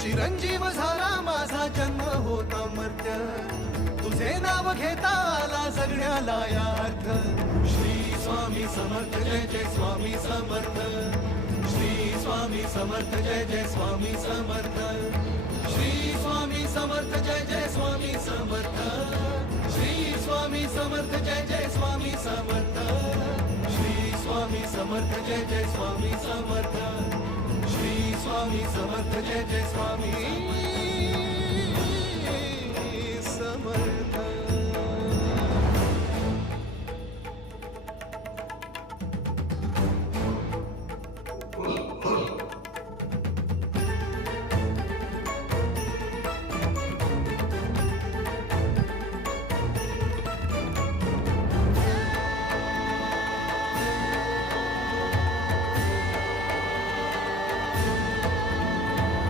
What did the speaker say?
चिरंजीव झाला माझा जन्म होता मर्त्य, तुझे नाव घेता आला जगण्याला या अर्थ. श्री स्वामी समर्थ जय जय स्वामी समर्थ. श्री स्वामी समर्थ जय जय स्वामी समर्थ. श्री स्वामी समर्थ जय जय स्वामी समर्थ. श्री स्वामी समर्थ जय जय स्वामी समर्थ. श्री स्वामी समर्थ जय जय स्वामी समर्थ. श्री स्वामी समर्थ